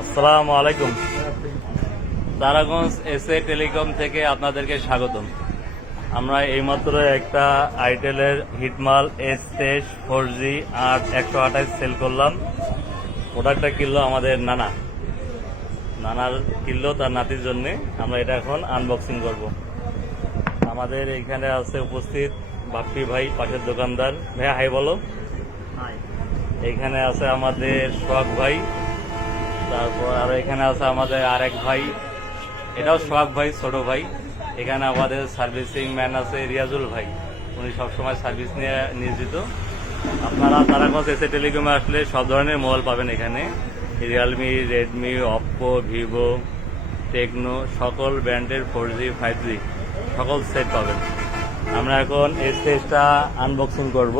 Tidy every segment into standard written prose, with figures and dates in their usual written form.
আসসালামু আলাইকুম। Taraganj SA telecom থেকে আপনাদেরকে স্বাগতম। আমরা এইমাত্র একটা আইটেলের হিটমাল S23 4G 128 সেল করলাম। প্রোডাক্টটা কিনলো আমাদের নানার কিনলো তার নাতির জন্য। আমরা এটা এখন আনবক্সিং করব। আমাদের এখানে আছে উপস্থিত বাপ্পি ভাই, পাশের দোকানদার। ভাইয়া হাই বলো। এখানে আছে আমাদের সোহাগ ভাই, তারপর আর এখানে আছে আমাদের আরেক ভাই, এটাও সোহাগ ভাই, ছোট ভাই। এখানে আমাদের সার্ভিসিং ম্যান আছে রিয়াজুল ভাই, উনি সবসময় সার্ভিস নিয়ে নিয়োজিত। আপনারা তারাগঞ্জ এসএ টেলিকমে আসলে সব ধরনের মোবাইল পাবেন এখানে। Realme, Redmi, Oppo, Vivo, Tecno, সকল ব্র্যান্ডের 4G 5G সকল সেট পাবেন। আমরা এখন S23টা আনবক্সিং করব।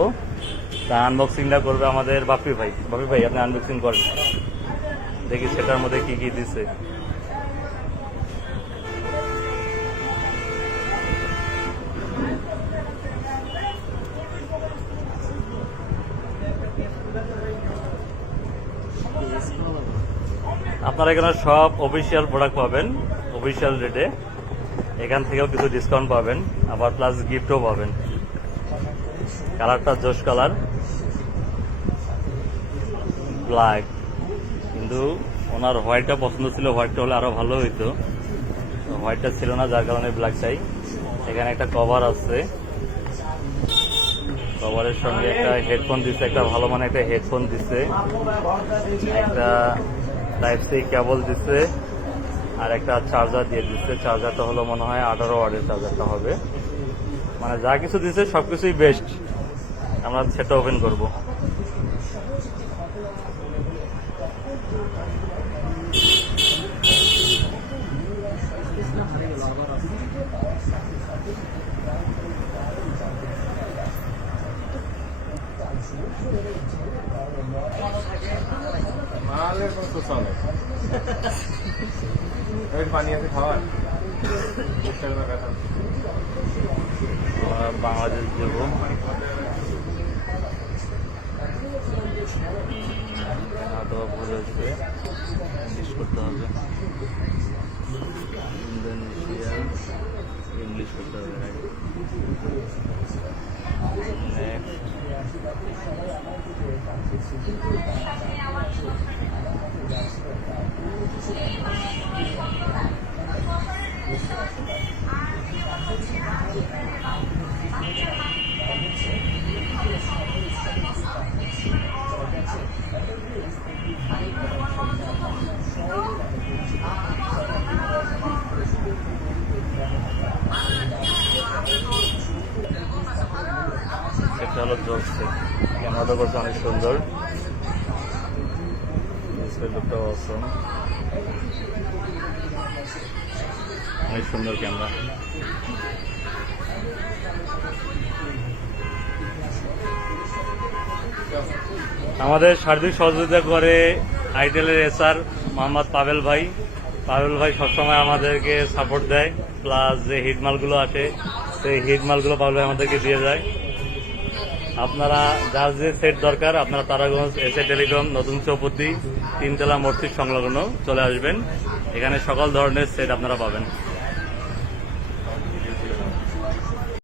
তা আনবক্সিংটা করবে আমাদের বাপ্পি ভাই। বাপ্পি ভাই, আপনি আনবক্সিং করেন, দেখি সেটার মধ্যে কি কি দিছে। আপনারা এখানে সব অফিসিয়াল প্রোডাক্ট পাবেন অফিসিয়াল রেটে। এখান থেকেও কিছু ডিসকাউন্ট পাবেন, আবার প্লাস গিফটও পাবেন। কালারটা জোশ কালার, ব্ল্যাক, কিন্তু ওনার হোয়াইটটা পছন্দ ছিল, হোয়াইটটা হলে আরো ভালো হইতো। হোয়াইটটা ছিল না, যার কারণে ব্ল্যাক চাই। এখানে একটা কভার আছে, কভারের সঙ্গে একটা হেডফোন দিচ্ছে, একটা ভালো মানে একটা হেডফোন দিচ্ছে, একটা টাইপ সি কেবল দিচ্ছে, আর একটা চার্জার দিয়ে দিচ্ছে। চার্জারটা হলো মনে হয় 18 ওয়াটের চার্জারটা হবে। মানে যা কিছু দিচ্ছে সবকিছুই বেস্ট। আমরা সেটা ওপেন করবো। পানি আছে খাওয়ার বাংলাদেশ দেব, ভুল হয়েছে, ইংলিশ করতে হবে, ইন্দোনেশিয়া ইংলিশ করতে হবে। সেটা হলো জোরসে, ক্যামেরাটা করছে অনেক সুন্দর, লুকটা অসম, অনেক সুন্দর ক্যামেরা। আমাদের সার্বিক সহযোগিতা করে আইটেলের SR মোহাম্মদ পাভেল ভাই। পাভেল ভাই সবসময় আমাদেরকে সাপোর্ট দেয়, প্লাস যে হিটমালগুলো আসে সেই হিটমালগুলো পাভেল ভাই আমাদেরকে দিয়ে যায়। আপনারা যার যে সেট দরকার, আপনারা তারাগঞ্জ এসএ টেলিকম নতুন চৌপতি 3 তলা মসজিদ সংলগ্ন চলে আসবেন। এখানে সকল ধরনের সেট আপনারা পাবেন।